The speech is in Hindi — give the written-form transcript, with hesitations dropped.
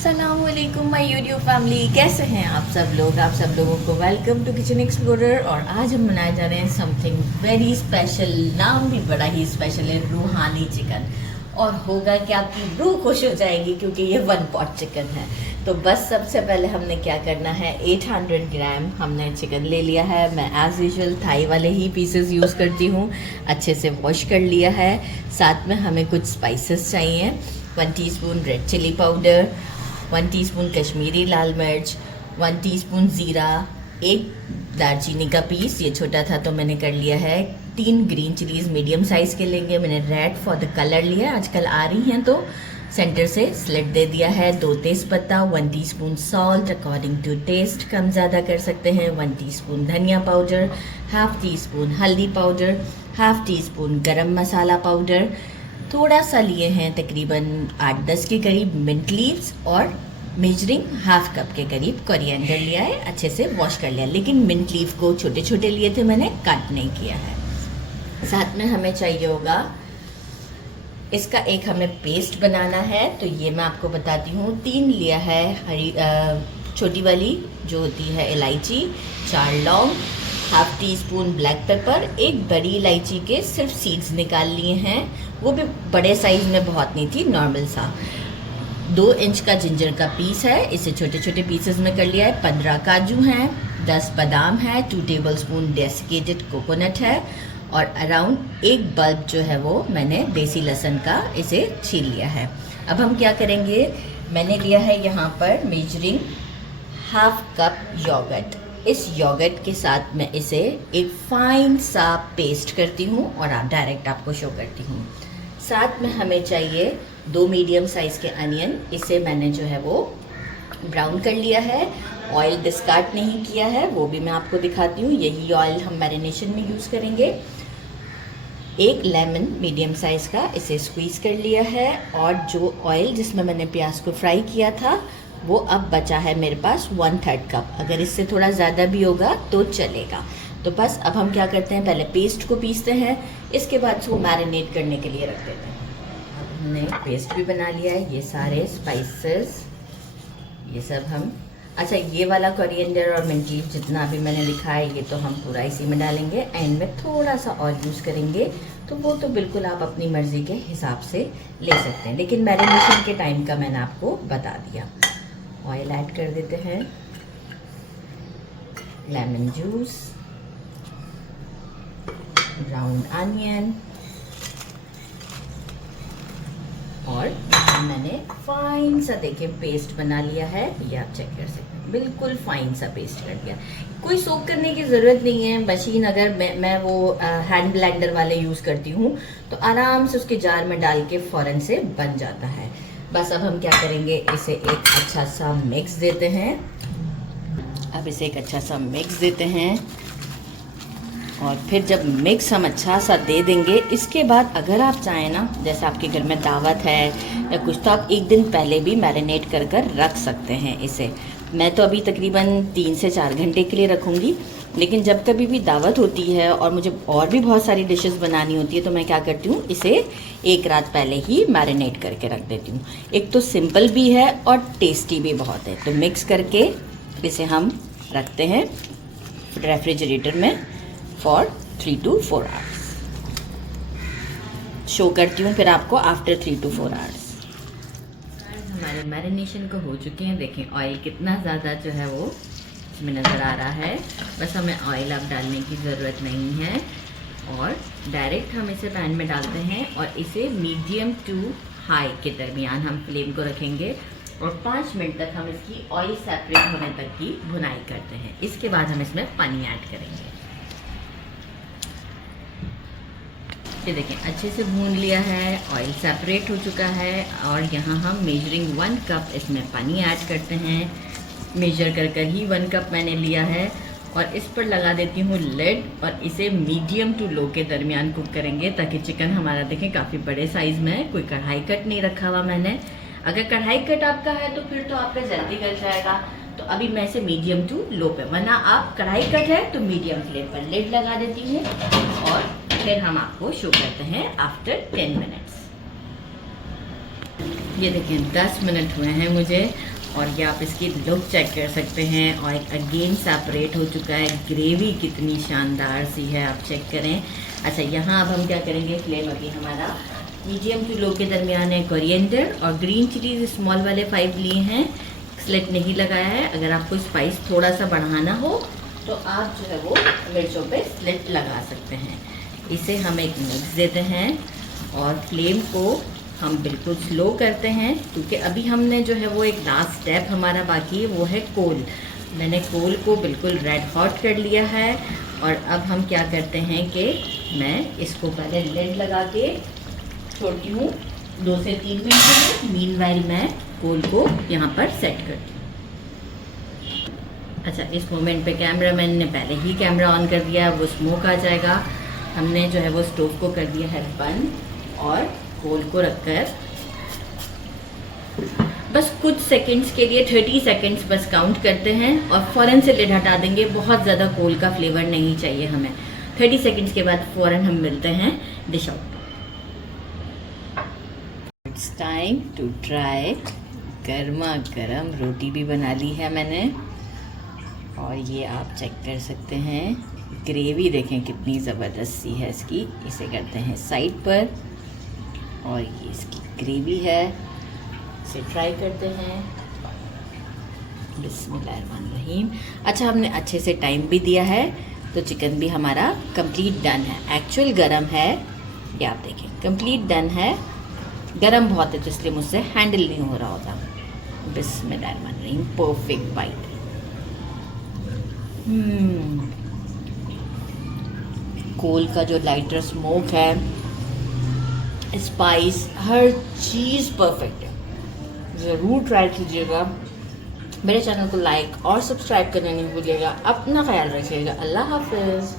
अस्सलामुअलैकुम माय यूट्यूब फैमिली, कैसे हैं आप सब लोग। आप सब लोगों को वेलकम टू किचन एक्सप्लोरर। और आज हम बनाए जा रहे हैं समथिंग वेरी स्पेशल। नाम भी बड़ा ही स्पेशल है, रूहानी चिकन। और होगा कि आपकी रूह खुश हो जाएगी क्योंकि ये 1 पॉट चिकन है। तो बस सबसे पहले हमने क्या करना है, 800 ग्राम हमने चिकन ले लिया है। मैं एज़ यूजुअल थाई वाले ही पीसेस यूज़ करती हूँ। अच्छे से वॉश कर लिया है। साथ में हमें कुछ स्पाइसेस चाहिए। 1 teaspoon red chilli powder, 1 teaspoon Kashmiri लाल मिर्च, 1 टीस्पून ज़ीरा, 1 दालचीनी का पीस, ये छोटा था तो मैंने कर लिया है। 3 ग्रीन चिलीज़ मीडियम साइज़ के लेंगे। मैंने रेड फॉर द कलर लिया है, आजकल आ रही हैं तो सेंटर से स्लिट दे दिया है। 2 तेज़पत्ता, 1 teaspoon salt according to taste, कम ज़्यादा कर सकते हैं। 1 टीस्पून धनिया पाउडर, हाफ़ टीस्पून हल्दी powder, half teaspoon garam masala powder. थोड़ा सा लिए हैं तकरीबन 8-10 के करीब मिंट लीव्स और मेजरिंग हाफ कप के करीब कोरिएंडर लिया है। अच्छे से वॉश कर लिया, लेकिन मिंट लीव को छोटे छोटे लिए थे, मैंने कट नहीं किया है। साथ में हमें चाहिए होगा इसका एक हमें पेस्ट बनाना है, तो ये मैं आपको बताती हूँ। 3 लिया है हरी छोटी वाली जो होती है इलायची, 4 लौंग, half tea spoon black pepper, 1 बड़ी इलायची के सिर्फ सीड्स निकाल लिए हैं, वो भी बड़े साइज में, बहुत नहीं थी, नॉर्मल सा। 2 इंच का जिंजर का पीस है, इसे छोटे छोटे पीसेस में कर लिया है। 15 काजू हैं, 10 बादाम है, 2 टेबलस्पून डेसिकेटेड कोकोनट है और अराउंड 1 बल्ब जो है वो मैंने देसी लहसुन का इसे छील लिया है। अब हम क्या करेंगे, मैंने लिया है यहाँ पर मेजरिंग हाफ कप योगर्ट। इस योगर्ट के साथ मैं इसे एक फाइन सा पेस्ट करती हूँ और डायरेक्ट आपको शो करती हूँ। साथ में हमें चाहिए 2 मीडियम साइज़ के अनियन, इसे मैंने जो है वो ब्राउन कर लिया है। ऑयल डिस्कार्ड नहीं किया है, वो भी मैं आपको दिखाती हूँ। यही ऑयल हम मैरिनेशन में यूज़ करेंगे। 1 लेमन मीडियम साइज़ का, इसे स्क्वीज़ कर लिया है। और जो ऑयल जिसमें मैंने प्याज को फ्राई किया था वो अब बचा है मेरे पास 1/3 कप। अगर इससे थोड़ा ज़्यादा भी होगा तो चलेगा। तो बस अब हम क्या करते हैं, पहले पेस्ट को पीसते हैं, इसके बाद उसको मैरिनेट करने के लिए रख देते हैं। अब हमने पेस्ट भी बना लिया है। ये सारे स्पाइसेस, ये सब हम, अच्छा ये वाला कोरिएंडर और मिंट लीफ जितना अभी मैंने लिखा है ये तो हम पूरा इसी में डालेंगे। एंड में थोड़ा सा और यूज़ करेंगे, तो वो तो बिल्कुल आप अपनी मर्ज़ी के हिसाब से ले सकते हैं, लेकिन मैरिनेशन के टाइम का मैंने आपको बता दिया। ऑयल ऐड कर देते हैं, लेमन जूस, ब्राउन अनियन, और मैंने फाइन सा देखिए पेस्ट बना लिया है। ये आप चेक कर सकते हैं, बिल्कुल फाइन सा पेस्ट कर दिया। कोई सोक करने की ज़रूरत नहीं है। मशीन अगर मैं वो हैंड ब्लेंडर वाले यूज़ करती हूँ तो आराम से उसके जार में डाल के फ़ौरन से बन जाता है। बस अब हम क्या करेंगे, इसे एक अच्छा सा मिक्स देते हैं। अब इसे एक अच्छा सा मिक्स देते हैं और फिर जब मिक्स हम अच्छा सा दे देंगे, इसके बाद अगर आप चाहें ना, जैसे आपके घर में दावत है या कुछ, तो आप 1 दिन पहले भी मैरिनेट कर कर रख सकते हैं इसे। मैं तो अभी तकरीबन 3 से 4 घंटे के लिए रखूँगी, लेकिन जब कभी भी दावत होती है और मुझे और भी बहुत सारी डिशेस बनानी होती है तो मैं क्या करती हूँ, इसे 1 रात पहले ही मैरिनेट करके रख देती हूँ। एक तो सिंपल भी है और टेस्टी भी बहुत है। तो मिक्स करके इसे हम रखते हैं रेफ्रिजरेटर में फॉर 3 to 4 आवर्स। शो करती हूँ फिर आपको आफ्टर 3 to 4 आवर्स। हमारे मैरिनेशन को हो चुके हैं। देखें ऑयल कितना ज़्यादा जो है वो इसमें नज़र आ रहा है। बस हमें ऑयल अब डालने की ज़रूरत नहीं है और डायरेक्ट हम इसे पैन में डालते हैं और इसे मीडियम टू हाई के दरमियान हम फ्लेम को रखेंगे और 5 मिनट तक हम इसकी ऑयल सेपरेट होने तक की भुनाई करते हैं। इसके बाद हम इसमें पानी ऐड करेंगे। ये देखें अच्छे से भून लिया है, ऑयल सेपरेट हो चुका है और यहाँ हम मेजरिंग 1 कप इसमें पानी ऐड करते हैं। मेजर कर कर ही 1 कप मैंने लिया है और इस पर लगा देती हूँ लिड और इसे मीडियम टू लो के दरमियान कुक करेंगे ताकि चिकन हमारा देखें काफ़ी बड़े साइज़ में है। कोई कढ़ाई कट नहीं रखा हुआ मैंने। अगर कढ़ाई कट आपका है तो फिर तो आपका जल्दी गल जाएगा। तो अभी मैं इसे मीडियम टू लो पे, वरना आप कढ़ाई कट है तो मीडियम फ्लेम पर लिड लगा देती हूँ और फिर हम आपको शो करते हैं आफ्टर 10 मिनट्स। ये देखिए 10 मिनट हुए हैं मुझे, और ये आप इसकी लुक चेक कर सकते हैं। और अगेन सेपरेट हो चुका है, ग्रेवी कितनी शानदार सी है, आप चेक करें। अच्छा, यहाँ अब हम क्या करेंगे, फ्लेम अभी हमारा मीडियम टू लो के दरमियान है। कोरिएंडर और ग्रीन चिलीज स्मॉल वाले 5 लिए हैं, स्लिट नहीं लगाया है। अगर आपको स्पाइस थोड़ा सा बढ़ाना हो तो आप जो है वो मिर्चों पे स्लिट लगा सकते हैं। इसे हम एक मिक्स देते हैं और फ्लेम को हम बिल्कुल स्लो करते हैं, क्योंकि अभी हमने जो है वो एक लास्ट स्टेप हमारा बाकी है, वो है कोल। मैंने कोल को बिल्कुल रेड हॉट कर लिया है। और अब हम क्या करते हैं कि मैं इसको पहले लिड लगा के छोड़ती हूँ 2 से 3 मिनट के लिए। मीनवाइल मैं कोल को यहाँ पर सेट करती हूँ। अच्छा, इस मोमेंट पे कैमरामैन ने पहले ही कैमरा ऑन कर दिया है, वो स्मोक आ जाएगा। हमने जो है वो स्टोव को कर दिया है बंद और कोल को रखकर बस कुछ सेकंड्स के लिए 30 सेकंड्स बस काउंट करते हैं और फ़ौरन से लिड हटा देंगे। बहुत ज़्यादा कोल का फ्लेवर नहीं चाहिए हमें। 30 सेकंड्स के बाद फ़ौरन हम मिलते हैं dish out. It's time to try. गर्मा गर्म रोटी भी बना ली है मैंने, और ये आप चेक कर सकते हैं। ग्रेवी देखें कितनी ज़बरदस्त सी है इसकी। इसे करते हैं साइड पर, और ये इसकी ग्रेवी है, इसे ट्राई करते हैं। बिस्मिल्लाहिर्रहमानिर्रहीम। अच्छा, हमने अच्छे से टाइम भी दिया है, तो चिकन भी हमारा कंप्लीट डन है। एक्चुअल गरम है, ये आप देखें कंप्लीट डन है। गरम बहुत है तो इसलिए मुझसे हैंडल नहीं हो रहा होता। बिस्मिल्लाहिर्रहमानिर्रहीम। Perfect bite. कोल का जो लाइटर स्मोक है, स्पाइस, हर चीज़ परफेक्ट है। ज़रूर ट्राई कीजिएगा। मेरे चैनल को लाइक और सब्सक्राइब करना नहीं भूलिएगा। अपना ख्याल रखिएगा। अल्लाह हाफ़िज़।